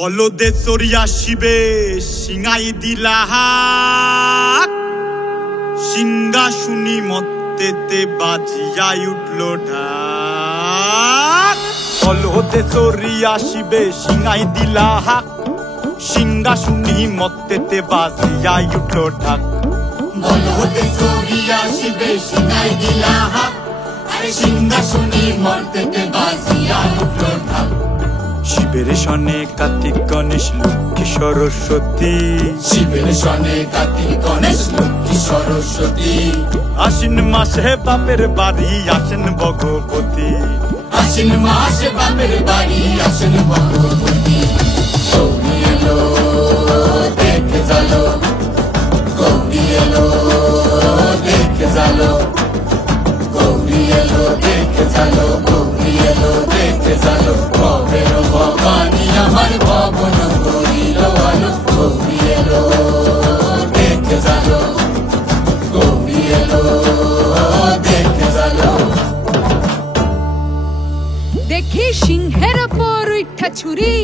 বলদে চড়িয়া শিবে সিঙাই দিলা হাক, সিংহাসুনি মত্তেতে বাজিয়া উঠল ঢাক। বলদে চড়িয়া শিবে সিঙাই দিলা হাক, সিংহাসুনি মত্তেতে বাজিয়া উঠল ঢাক। বলদে চড়িয়া শিবে সিঙাই দিলা হাক, আরে সিংহাসুনি মত্তেতে বাজিয়া উঠল ঢাক। শিবের সনে কার্তিক গণেশ লক্ষ্মী সরস্বতী, শিবের সনে কার্তিক গণেশ লক্ষ্মী সরস্বতী। আশ্বিন মাসে বাপের বাড়ি আসেন ভগবতী, আশ্বিন মাসে বাপের বাড়ি আসেন ভগবতী। গৌরী এলো দেখে জালো, গৌরী এলো দেখে জালো, গৌরী এলো দেখে জালো, গৌরী এলো দেখে জালো। ভবের ভবানী আমার ভবন করিল আলো, গৌরী এলো দেখে জালো, গৌরী এলো দেখে জালো। দেখি সিংহের ওপর উঠা ছুরি,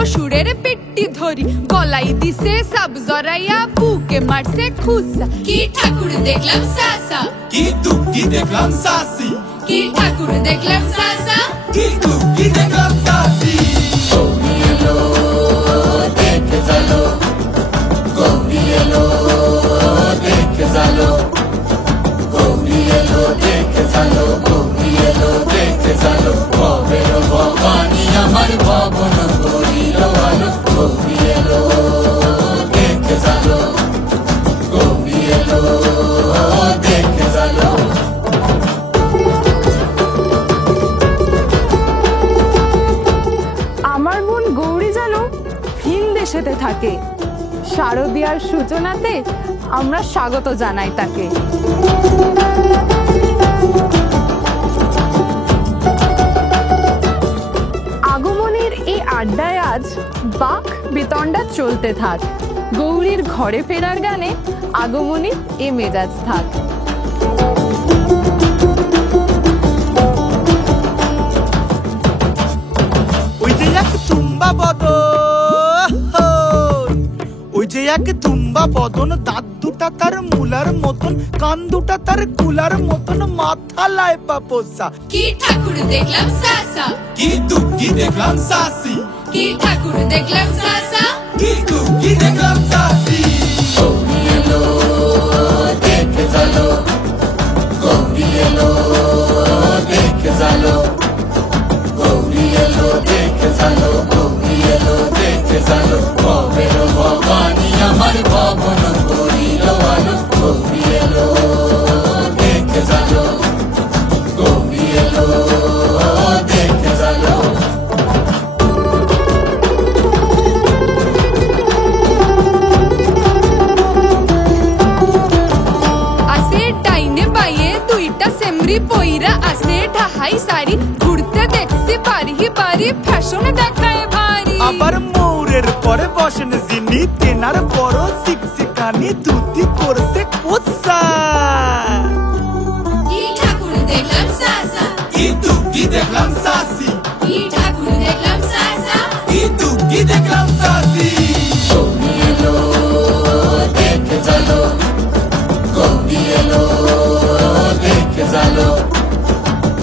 অসুরের পেটটি ধরি, গলাই দিছে সব জরাইয়া, বুকে মারছে খুসা। কি ঠাকুর দেখলাম সাসা, কি দুঃখী দেখলাম সাসি, কি ঠাকুর দেখলাম সাসা, কি দুঃখী দেখলাম সাসি। গৌরী এলো দেখে জালো, গৌরী এলো দেখে জালো, গৌরী এলো দেখে জালো, গৌরী এলো দেখে জালো। ভবের ভবানী আমার ভবন করিল আলো, গৌরী এলো দেখে জালো, গৌরী এলো দেখে জালো। আমার বোন গৌরী যেন ভিন দেশেতে থাকে, শারদীয়ার সূচনাতে আমরা স্বাগত জানাই তাকে। আগমনের এই আড্ডায় আজ বাক বিতণ্ডা চলতে থাক, গৌরীর ঘরে ফেরার গানে আগমনী এ মেজাজ থাক। ওই যে এক তুম্বা বদন, ওই যে এক তুম্বা বদন, দাঁত দুটা তার মুলার মতন, কান দুটা তার কুলার মতন, মাথা লাই পাপোসা। কি ঠাকুর দেখলাম সাসা, কি দুঃখী দেখলাম সাসি, কি ঠাকুর দেখলাম সাসা, কি দুঃখী দেখলাম সাসি। গৌরী এলো দেখে জালো, গৌরী এলো দেখে জালো, গৌরী এলো দেখে জালো, গৌরী এলো দেখে জালো। ভবের ভবানী আমার ভবন করিল আলো, গৌরী এলো দেখে জালো, গৌরী এলো দেখে জালো। আসে ডাইনে বাইয়ে দুইটা সেমরি পইরা, আসে ঢাহাই শাড়ি, ঘুরতে দেখছি বাড়ি বাড়ি, ফ্যাশন দেখায় ভারী। আবার মৌরের পরে বসেন যিনি, তেনার বড় শিক্ষিকানি, ধুতি করছে কোসা। কি ঠাকুর দেখলাম সাসা, কি দুঃখী দেখলাম সাসি, কি ঠাকুর দেখলাম সাসা, কি দুঃখী দেখলাম সাসি। গৌরী এলো দেখে জালো, গৌরী এলো দেখে জালো,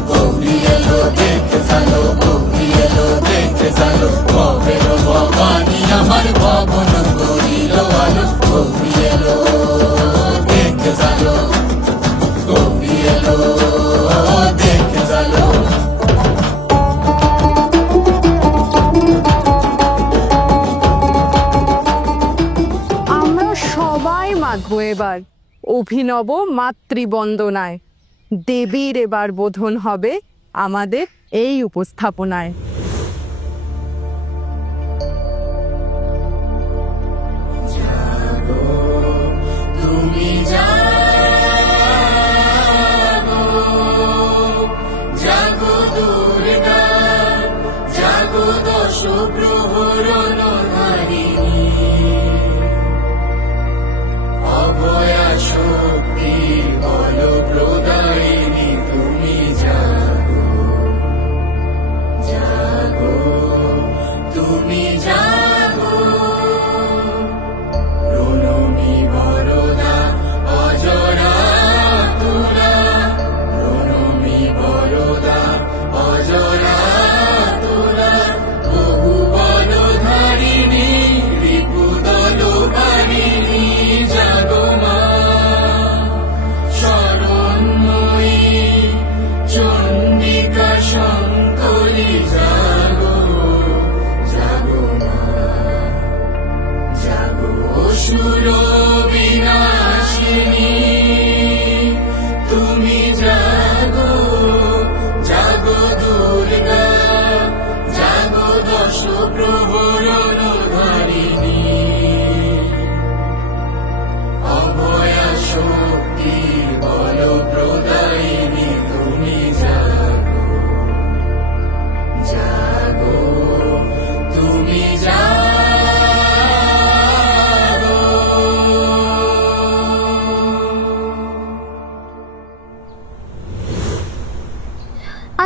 গৌরী এলো দেখে জালো, গৌরী এলো দেখে জালো। ভবের ভবানী আমার ভবন করিল আলো, গৌরী এলো দেখে জালো, গৌরী এলো দেখে জালো। আমরা সবাই মাতবো এবার অভিনব মাতৃবন্দনায়, দেবীর এবার বোধন হবে আমাদের এই উপস্থাপনায়। তুমি জাগো, জাগো দুর্গা, জাগো দশ প্রহরণ ধারিণী, অভয়া শক্তি বল প্রদায়িনী। তুমি জাগো, জাগো।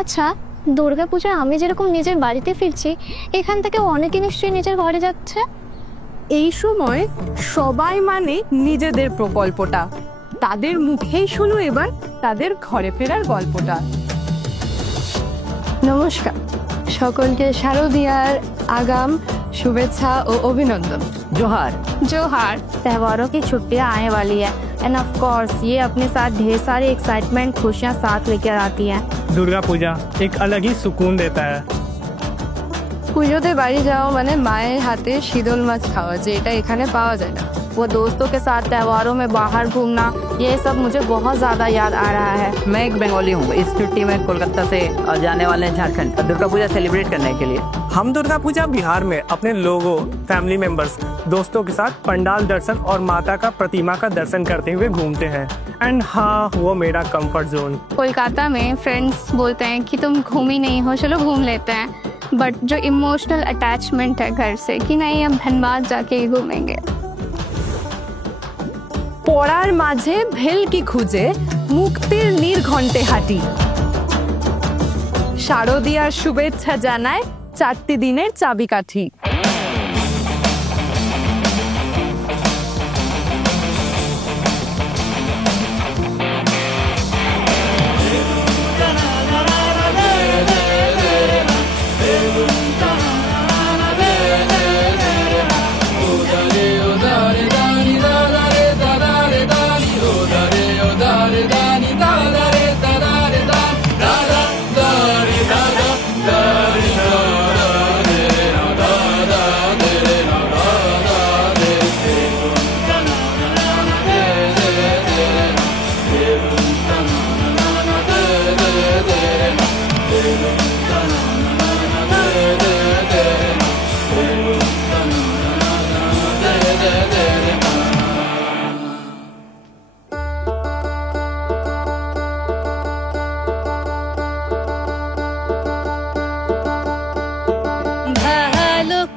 আচ্ছা, দুর্গা পূজায় আমি যেরকম নিজের বাড়িতে ফিরছি, এখান থেকে অনেকে নিশ্চয়ই নিজের ঘরে যাচ্ছে। এই সময় সবাই মানে নিজেদের প্রকল্পটা, তাদের মুখেই শুনো এবার তাদের ঘরে ফেরার গল্পটা। নমস্কার, সকলকে শারদীয়ার আগাম শুভেচ্ছা ও অভিনন্দন। जोहार। जोहार। त्योहारों की छुट्टियां आने वाली है एंड ऑफ कोर्स ये अपने साथ ढेर सारी एक्साइटमेंट, खुशियां साथ लेकर आती हैं। दुर्गा पूजा एक अलग ही सुकून देता है। পুজোতে বাড়ি যাওয়া মানে মায়ের হাতে শীতল মাছ খাওয়া, যেটা এখানে পাওয়া যায় না। वो दोस्तों के साथ त्योहारों में बाहर घूमना, ये सब मुझे बहुत ज़्यादा याद आ रहा है। मैं एक बंगाली हूँ, इस छुट्टी में कोलकाता से और जाने वाले हैं झारखंड दुर्गा पूजा सेलिब्रेट करने के लिए। हम दुर्गा पूजा बिहार में अपने लोगों, फैमिली मेंबर्स, दोस्तों के साथ पंडाल दर्शन और माता का प्रतिमा का दर्शन करते हुए घूमते हैं। एंड हाँ, वो मेरा कंफर्ट जोन। कोलकाता में फ्रेंड्स बोलते हैं कि तुम घूम ही नहीं हो, चलो घूम लेते हैं, बट जो इमोशनल अटैचमेंट है घर से कि नहीं हम धनबाद जाके ही घूमेंगे। পড়ার মাঝে ভেলকি খুঁজে মুক্তির নির্ঘণ্টে হাঁটি, শারদীয়ার শুভেচ্ছা জানায় 4টি দিনের চাবিকাঠি।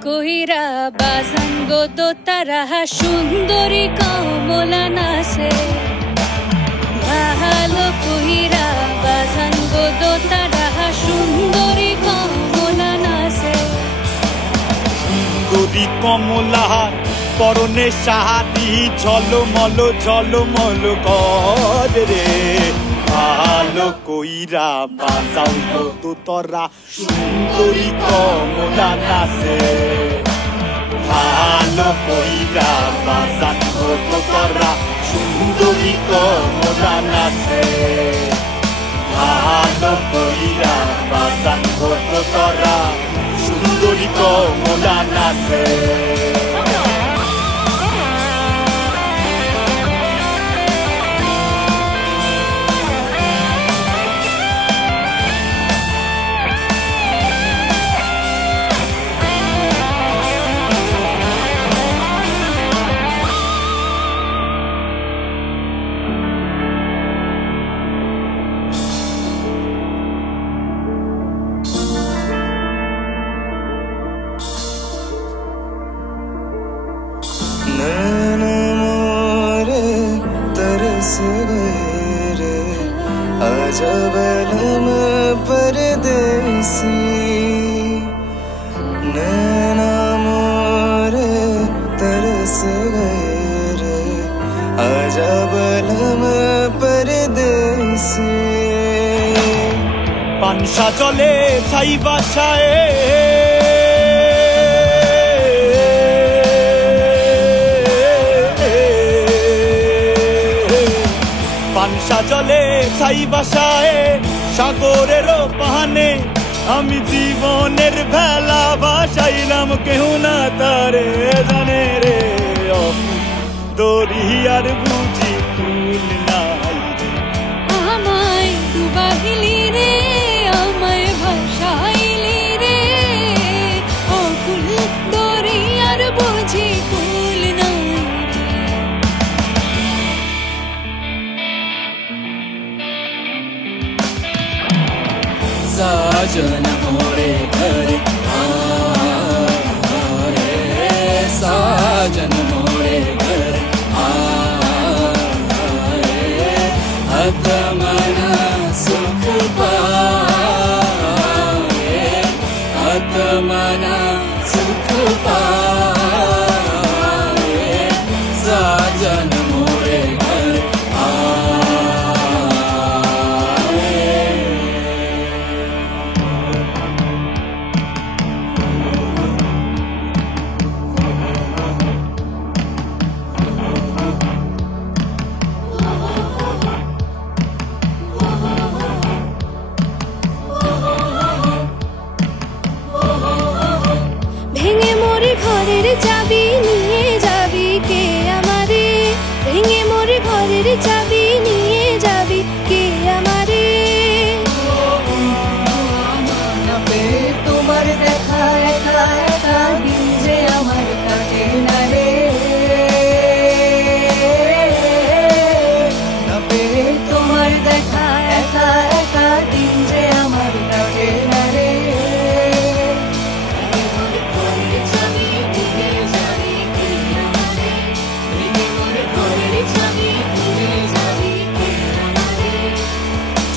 কইরা বাজাঙ্গো দোতারা সুন্দরী কমলা নাচে, ভালো কইরা বাজাঙ্গো দোতারা সুন্দরী কমলা নাচে। সুন্দরী কমলা পরনে শাড়ি ঝলমল করে রে, ভালো কইরা বাজাও তো তোরা সুন্দরী কমলা নাচে, ভালো কইরা বাজাও তো তোরা সুন্দরী কমলা নাচে, ভালো কইরা বাজাও তো তোরা সুন্দরী কমলা নাচে। जबलम परदेसी नैना मोरे तरस गए रे, अजबलम परदेसी। পানসা জলে ছাই বাসায় পানসা জলে ছাই বাসায় সাগরের পাহানে আমি জীবনের ভেলা বাসাইলাম, কেহ না তারে জানে রে, দরিয়ার বুঝি ফুল নাই আমায় ডুবাইলি রে, আমায় ভাসাইলি রে, ও ফুল দরিয়ার বুঝি ফুল নাই। साजन मोरे घर आए, साजन मोरे घर आए, अतमन सुख पाए। চাবি নিয়ে যাবি কে আমারে, ভেঙে মোর ঘরের চাবি নিয়ে যাবি কে আমারে। তোমার দেখা একা একা দিন যে আমার কাটে না রে, তোমার দেখা একা একা দিন যে আমার কাটে না রে।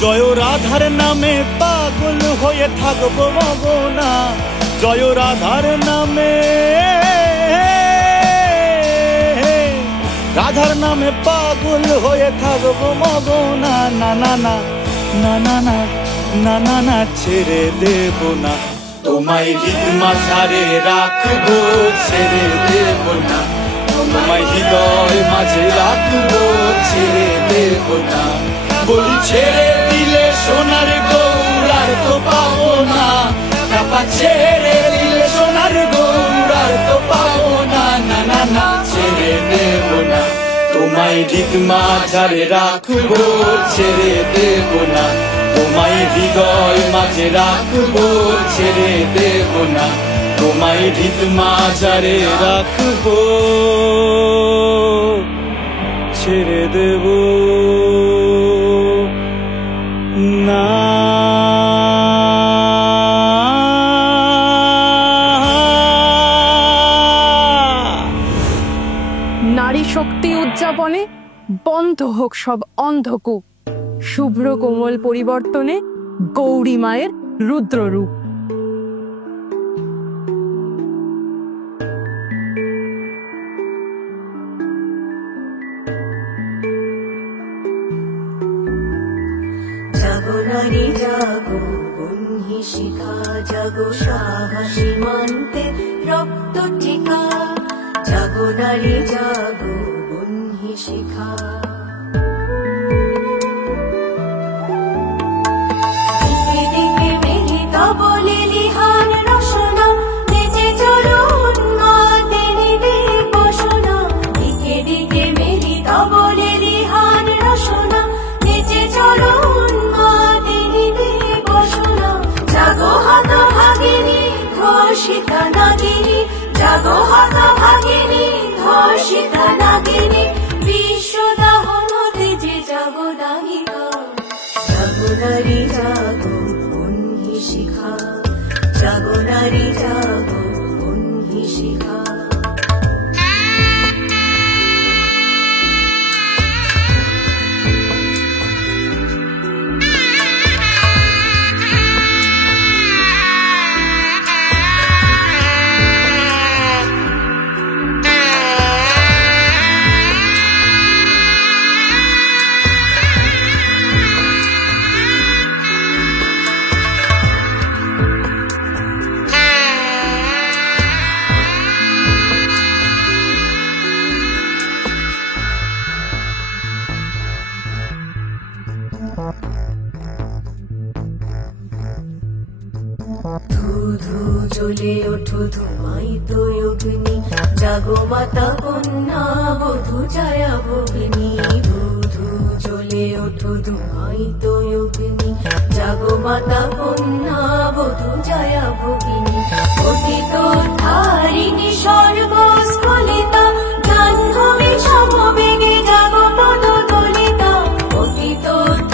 জয় রাধার নামে পাগল হয়ে থাকবো মগনা, জয় রাধার নামে, রাধার নামে পাগল হয়ে থাকবো মগনা। না না না না না না না না না ছেড়ে দেব না, তোমায় হৃদ মাঝারে রাখবো, ছেড়ে দেব না, তোমায় হৃদয় মাঝে রাখবো, ছেড়ে দেব না। বলি ছেড়ে দিলে সোনার গৌরার তো পাবো না, টাপা ছেড়ে দিলে সোনার গৌরার তো পাবো না। না না না ছেড়ে দেব না, তোমায় হৃদ মাঝারে রাখবো, ছেড়ে দেব না, তোমায় হৃদয় মাঝে রাখবো, ছেড়ে দেব না, তোমায় হৃদ মাঝারে রাখবো, ছেড়ে দেব না। নারী শক্তি উদযাপনে বন্ধ হোক সব অন্ধকূপ, শুভ্র কোমল পরিবর্তনে গৌরী মায়ের রুদ্ররূপ। জাগো নারী জাগো, বন্যী শিখা জাগো, সাহসী মানতে রক্ত টিকা। জাগো নারী জাগো, বন্যী শিখা। দিকে দিকে মিলিত বলে লিহান রসনা, নেচে চলুন মা দেবীদের বসনা। দিকে দিকে মিলিত বলে লিহান রসনা, নেচে চলুন মা দেবীদের বসনা। জাগো হত ভাগিনী ঘোষিতা নাগিনী, জাগো হত ভাগিনী ঘোষিতা নাগিনী। বিশ্বদাহন তেজে জাগো দাহিকা। জাগো নারী জাগো, বন্যী শিখা। জাগো নারী জাগো, বন্যী শিখা। ধু ধু জ্বলে ওঠো ধুমায়িত অগ্নি, জাগো মাতা কন্যা বধূ ছায়া ভগিনী। ধু ধু জ্বলে ওঠো ধুমায়িত অগ্নি, জাগো মাতা কন্যা বধূ ছায়া ভগিনী। অতীত ধারিণী সর্বস্খলিতা, জাহ্নবী সমবেগে জাগো পদ দলিতা। অতীত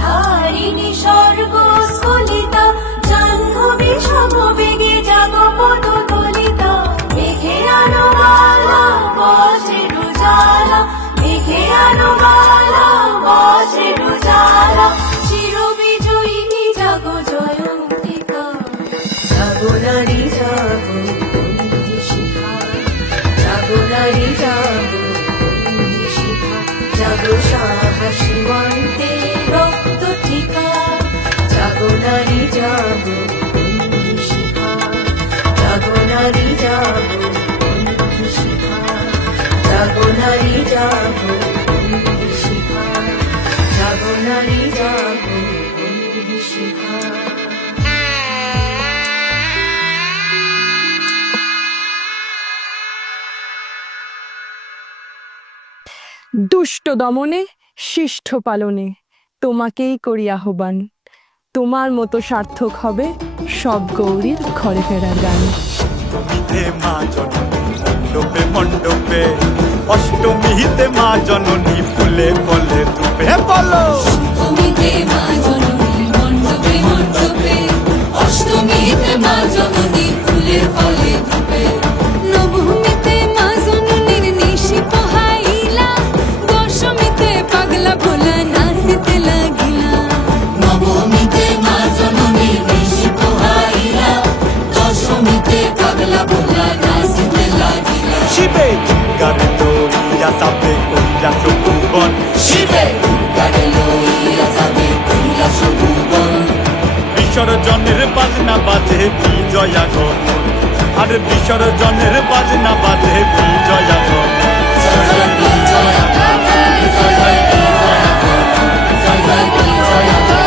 ধারিণী সর্বস্খলিতা, জাহ্নবী সমবেগে জাগো পদ দলিতা। মেঘে আনো মালা বজ্রের জ্বালা, মেঘে আনো মালা বজ্রের জ্বালা। চির বিজয়িনী জাগো জয়ন্তিকা। জাগো নারী জাগো, বন্যী শিখা। জাগো নারী জাগো, বন্যী শিখা। জাগো সাহসী মানতে রক্ত টিকা। জাগো নারী জাগো, বন্যী শিখা। জাগো নারী জাগো, বন্যী শিখা। জাগো নারী জাগো, বন্যী শিখা। জাগো নারী জাগো, বন্যী শিখা। দুষ্ট দমনে শিষ্ঠ পালনে তোমাকেই করি আহ্বান, তোমার মতো সার্থক হবে সব গৌরীর ঘরে ফেরার গান। অষ্টমীতে মা জননী মণ্ডপে মণ্ডপে, অষ্টমীতে মা জননী ফুলে ফলে ধূপে, বলো অষ্টমীতে মা জননী মণ্ডপে মণ্ডপে, অষ্টমীতে মা জননী ফুলে ফলে ধূপে, নবমীতে মা জননীর নিশি পোহাইলা, দশমীতে পাগলা ভোলা নাচিতে লাগিলা। নবমীতে মা জননীর নিশি পোহাইলা, দশমীতে পাগলা ভোলা নাচিতে লাগিলা। শিবে দুর্গারে লইয়া যাবে কৈলাস ভুবন, শিবে দুর্গারে লইয়া যাবে কৈলাস ভুবন। বিসর্জনের বাজনা বাজে বিজয়া আগমন, আর বিসর্জনের বাজনা বাজে বিজয়া আগমন। জয় জয় বিজয় আগমন, জয় জয় বিজয় আগমন, জয় জয় বিজয় আগমন।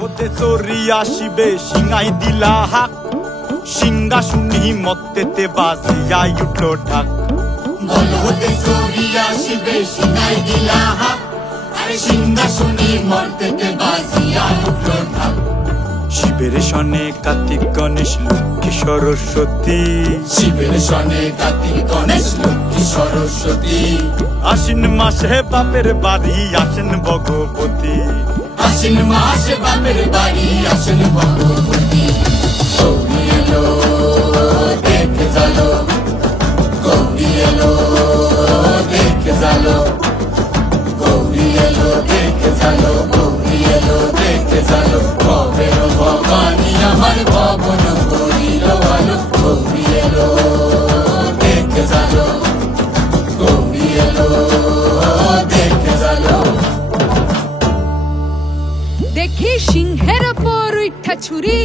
হতে চরিয়া শিবে সিঙাই দিলা হাক, সিংহাসুনি মত্তেতে বাজিয়া উঠল ঢাক। বলহতে চরিয়া শিবে সিঙাই দিলা হাক, আরে সিংহাসুনি মর্তেতে বাজিয়া উঠল ঢাক। শিবের সনে কার্তিক গণেশ লক্ষ্মী সরস্বতী, শিবের সনে কার্তিক গণেশ লক্ষ্মী সরস্বতী। আশ্বিন মাসে বাপের বাড়ি আসেন ভগবতী, আশ্বিন মাসে বাপের বাড়ি আসেন ভগবতী। গৌরী এলো দেখে জালো, গৌরী এলো দেখে জালো, গৌরী এলো দেখে জালো, গৌরী এলো দেখে জালো। ভবের ভবানী আমার ভবন করিল আলো, গৌরী এলো দেখে জালো, গৌরী এলো দেখে জালো। দেখি সিংহের ওপর উঠা ছুরি,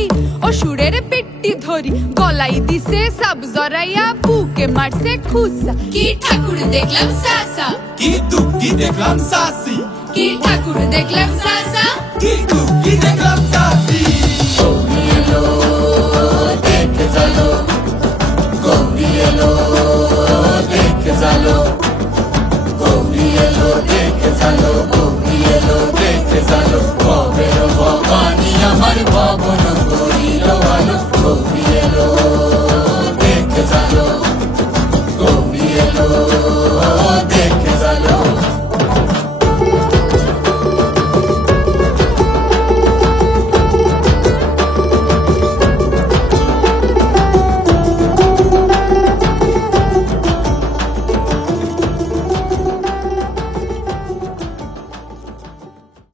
অসুরের পেট্টি ধরি, গলাই দিছে সব জরাইয়া, বুকে মারছে খুসা। কি ঠাকুর দেখলাম সাসা, কি দুঃখী দেখলাম সাসি, কি ঠাকুর দেখলাম সাসা, কি দুঃখী দেখলাম সাসি। গৌরী এলো দেখে জালো, গৌরী এলো দেখে জালো, গৌরী এলো দেখে জালো, গৌরী এলো দেখে জালো। ভবের ভবানী আমার ভবন করিল আলো, গৌরী এলো